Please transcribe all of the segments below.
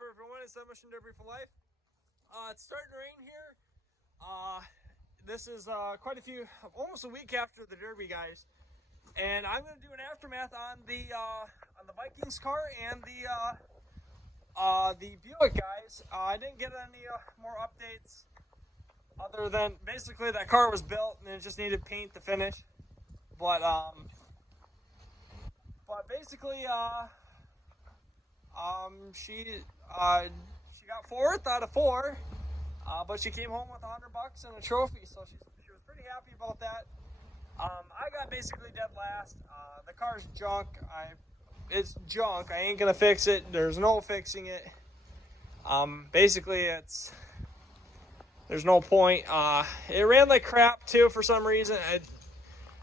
for everyone. It's Demolition Derby for life. It's starting to rain here. This is almost a week after the Derby, guys, and I'm going to do an aftermath on the Vikings car and the Buick, guys. I didn't get any more updates other than basically that car was built and it just needed paint to finish. But basically, she got fourth out of four, but she came home with $100 and a trophy, so she was pretty happy about that. I got basically dead last. The car's junk. It's junk. I ain't gonna fix it. There's no fixing it. Basically, there's no point. It ran like crap too for some reason.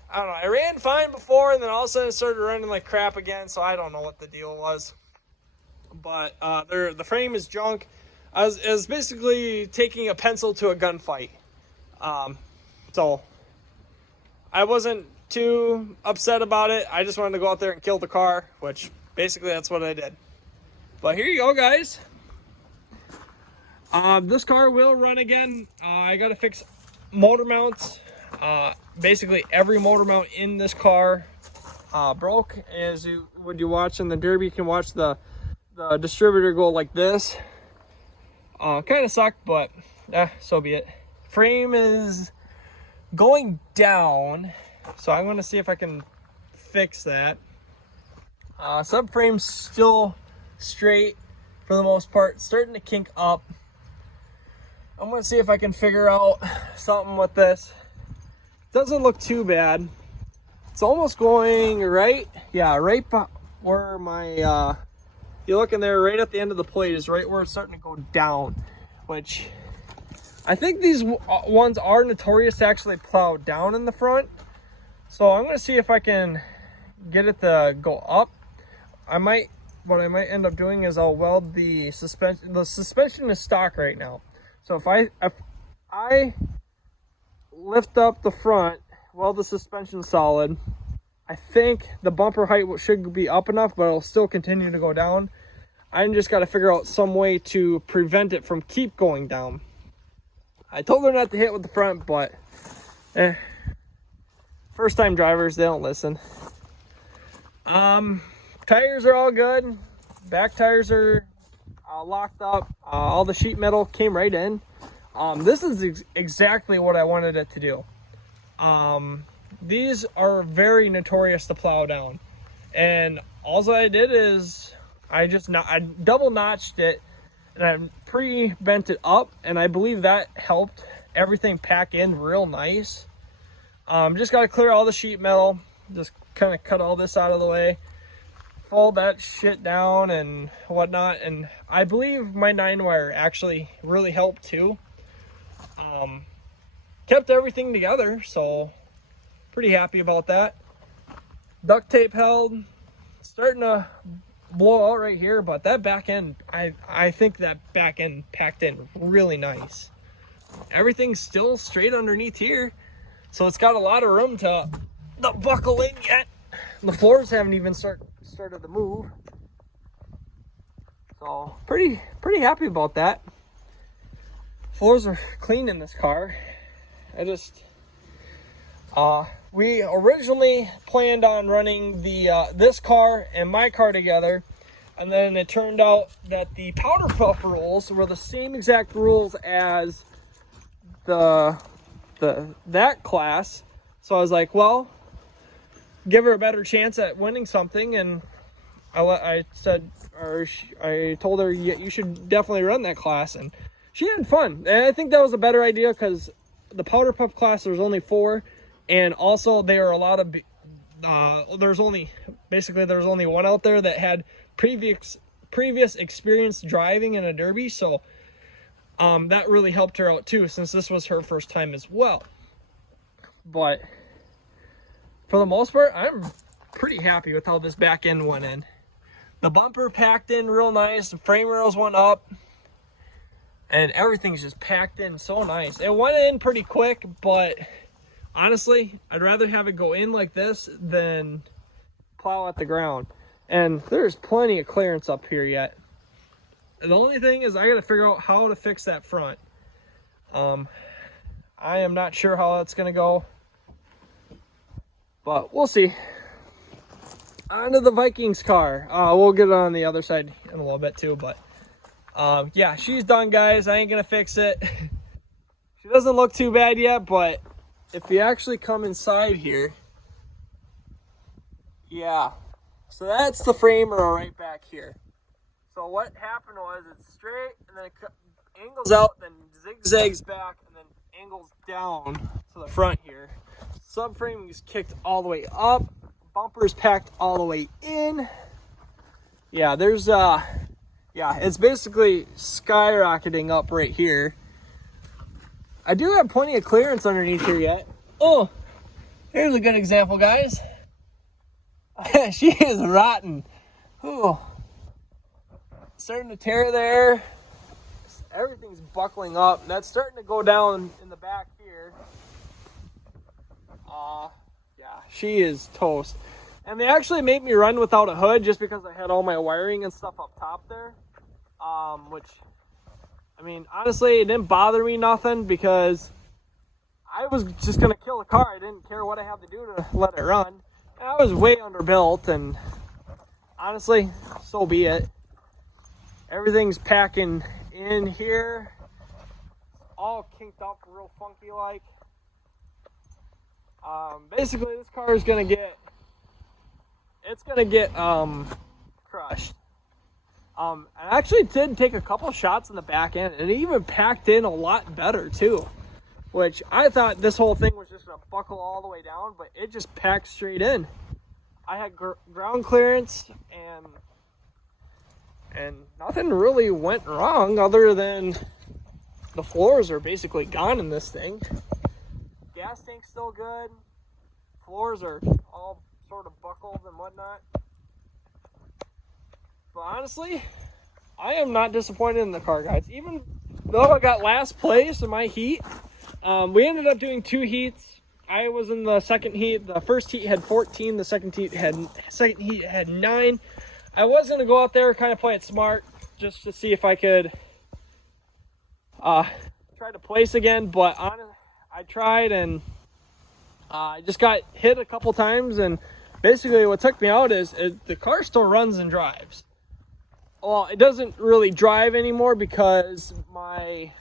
I don't know. I ran fine before, and then all of a sudden it started running like crap again. So I don't know what the deal was. But the frame is junk. I was basically taking a pencil to a gunfight. So I wasn't too upset about it. I just wanted to go out there and kill the car, which basically that's what I did. But here you go, guys. This car will run again. I got to fix motor mounts. Basically every motor mount in this car broke. When you watch in the Derby, you can watch the distributor go like this. Kind of sucked, but so be it. Frame is going down, so I'm going to see if I can fix that. Subframe's still straight for the most part, starting to kink up. I'm going to see if I can figure out something with this. Doesn't look too bad. It's almost going right. Yeah, right where my you look in there, right at the end of the plate is right where it's starting to go down, which I think these ones are notorious to actually plow down in the front. So I'm going to see if I can get it to go up. What I might end up doing is I'll weld the suspension. The suspension is stock right now. So if I lift up the front, weld the suspension solid, I think the bumper height should be up enough, but it'll still continue to go down. I just got to figure out some way to prevent it from keep going down. I told her not to hit with the front, but first time drivers, they don't listen. Tires are all good. Back tires are locked up. All the sheet metal came right in. This is exactly what I wanted it to do. These are very notorious to plow down, and all I did is I double notched it and I pre-bent it up, and I believe that helped everything pack in real nice. Just got to clear all the sheet metal, just kind of cut all this out of the way, fold that shit down and whatnot. And I believe my 9-wire actually really helped too. Kept everything together, so pretty happy about that. Duct tape held. Starting to blow out right here, but that back end, I think that back end packed in really nice. Everything's still straight underneath here, so it's got a lot of room to buckle in yet. The floors haven't even started to move, so pretty happy about that. Floors are clean in this car. We originally planned on running this car and my car together, and then it turned out that the powder puff rules were the same exact rules as that class. So I was like, well, give her a better chance at winning something, and I told her, yeah, you should definitely run that class, and she had fun. And I think that was a better idea because the powder puff class, there's only 4. And also there are a lot of, there's only one out there that had previous experience driving in a Derby. So that really helped her out too, since this was her first time as well. But for the most part, I'm pretty happy with how this back end went in. The bumper packed in real nice. The frame rails went up. And everything's just packed in so nice. It went in pretty quick, but honestly, I'd rather have it go in like this than plow at the ground. And there's plenty of clearance up here yet. The only thing is I got to figure out how to fix that front. I am not sure how that's going to go, but we'll see. On to the Vikings car. We'll get it on the other side in a little bit too, but yeah, she's done, guys. I ain't going to fix it. She doesn't look too bad yet, but if you actually come inside here, yeah. So that's the framer right back here. So what happened was it's straight and then it angles out, then zigzags back, and then angles down to the front here. Subframe is kicked all the way up. Bumper's packed all the way in. Yeah, there's yeah, it's basically skyrocketing up right here. I do have plenty of clearance underneath here yet. Oh, here's a good example, guys. She is rotten. Ooh. Starting to tear there. Everything's buckling up. That's starting to go down in the back here. Yeah, she is toast. And they actually made me run without a hood just because I had all my wiring and stuff up top there. Which, I mean, honestly, it didn't bother me nothing because I was just going to kill the car. I didn't care what I had to do to let it run. And I was way underbuilt, and honestly, so be it. Everything's packing in here. It's all kinked up real funky like. Basically, this car is going to get, it's going to get crushed. I actually did take a couple shots in the back end, and it even packed in a lot better too, which I thought this whole thing was just going to buckle all the way down, but it just packed straight in. I had ground clearance, and nothing really went wrong other than the floors are basically gone in this thing. Gas tank's still good. Floors are all sort of buckled and whatnot. But honestly, I am not disappointed in the car, guys. Even though I got last place in my heat, we ended up doing 2 heats. I was in the second heat. The first heat had 14. The second heat had 9. I was going to go out there, kind of play it smart, just to see if I could try to place again. But I tried, and I just got hit a couple times. And basically what took me out is the car still runs and drives. Well, it doesn't really drive anymore because my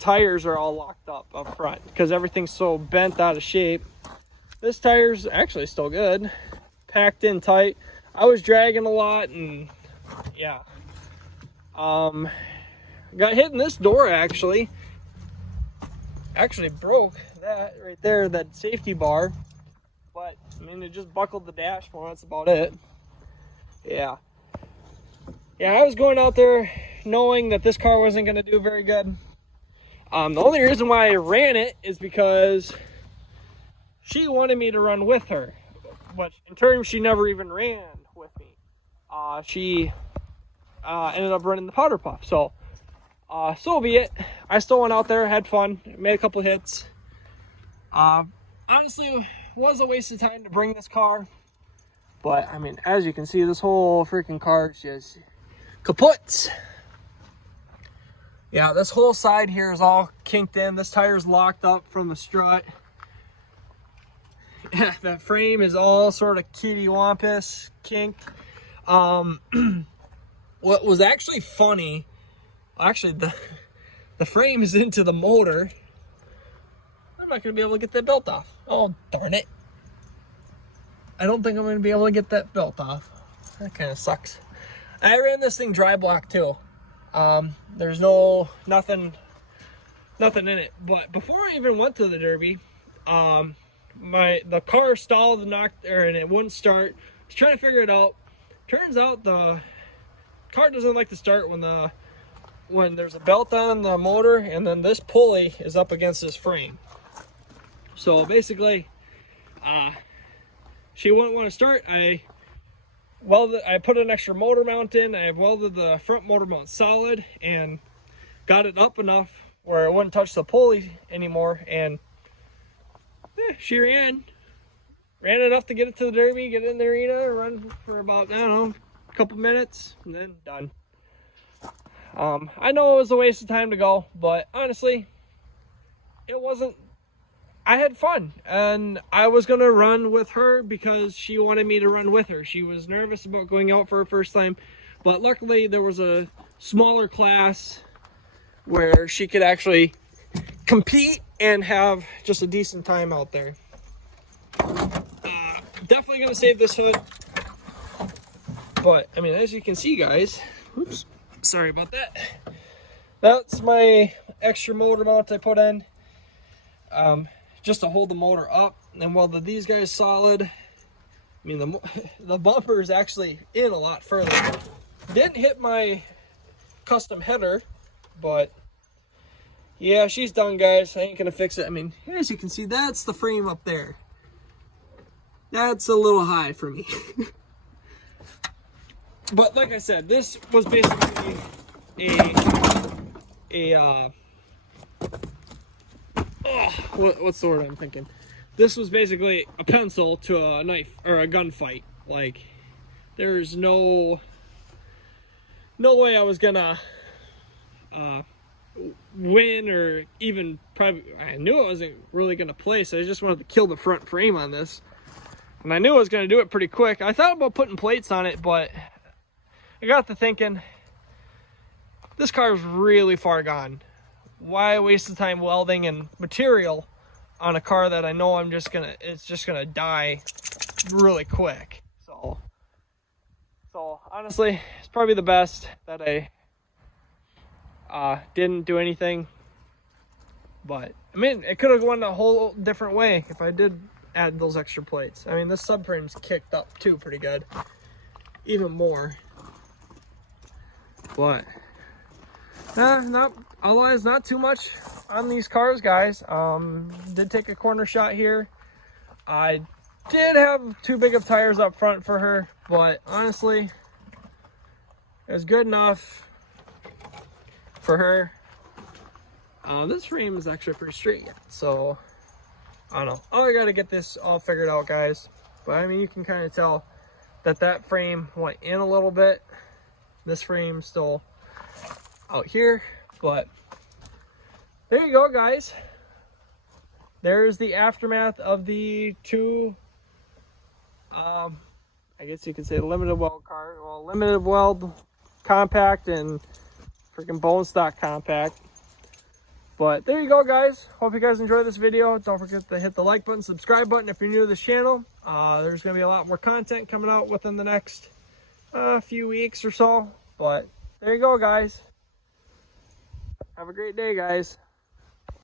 tires are all locked up front because everything's so bent out of shape. This tire's actually still good, packed in tight. I was dragging a lot, and yeah, got hit in this door actually broke that right there, that safety bar. But I mean, it just buckled the dashboard. That's about it. Yeah, I was going out there knowing that this car wasn't going to do very good. The only reason why I ran it is because she wanted me to run with her, but in turn, she never even ran with me. She ended up running the powder puff. So be it. I still went out there, had fun, made a couple hits. Honestly, it was a waste of time to bring this car. But, I mean, as you can see, this whole freaking car is just kaput. Yeah, this whole side here is all kinked in. This tire's locked up from the strut. Yeah, that frame is all sort of kitty-wampus, kinked. What was actually funny, actually, the frame is into the motor. I'm not going to be able to get that belt off. Oh, darn it. I don't think I'm going to be able to get that belt off. That kind of sucks. I ran this thing dry block too. There's nothing in it. But before I even went to the Derby, the car stalled and it wouldn't start. I was trying to figure it out. Turns out the car doesn't like to start when there's a belt on the motor, and then this pulley is up against this frame. So basically, she wouldn't want to start. I put an extra motor mount in. I welded the front motor mount solid and got it up enough where it wouldn't touch the pulley anymore. And she ran enough to get it to the Derby, get it in the arena, run for about, I don't know, couple minutes, and then done. I know it was a waste of time to go, but honestly, it wasn't. I had fun, and I was gonna run with her because she wanted me to run with her. She was nervous about going out for her first time, but luckily there was a smaller class where she could actually compete and have just a decent time out there. Definitely gonna save this hood, but I mean, as you can see, guys, oops, sorry about that. That's my extra motor mount I put in, just to hold the motor up. And while these guys solid, I mean, the bumper is actually in a lot further. Didn't hit my custom header, but yeah, she's done, guys. I ain't gonna fix it. I mean, as you can see, that's the frame up there. That's a little high for me. But like I said, this was basically what's the word I'm thinking? This was basically a pencil to a knife or a gunfight. Like, there's no way I was gonna win, or even probably, I knew I wasn't really gonna place. I just wanted to kill the front frame on this, and I knew I was gonna do it pretty quick. I thought about putting plates on it, but I got to thinking, this car is really far gone. Why waste the time welding and material on a car that I know it's just gonna die really quick. So honestly, it's probably the best that I didn't do anything. But I mean, it could have gone a whole different way if I did add those extra plates. I mean, this subframe's kicked up too pretty good, even more. But otherwise, not too much on these cars, guys. Did take a corner shot here. I did have too big of tires up front for her, but honestly, it was good enough for her. This frame is actually pretty straight yet, so I don't know. I gotta get this all figured out, guys. But I mean, you can kind of tell that frame went in a little bit. This frame's still out here, but there you go, guys. There's the aftermath of the two, I guess you could say limited weld car. Well, limited weld compact and freaking bone stock compact. But there you go, guys. Hope you guys enjoyed this video. Don't forget to hit the like button, subscribe button if you're new to this channel. There's going to be a lot more content coming out within the next few weeks or so. But there you go, guys. Have a great day, guys.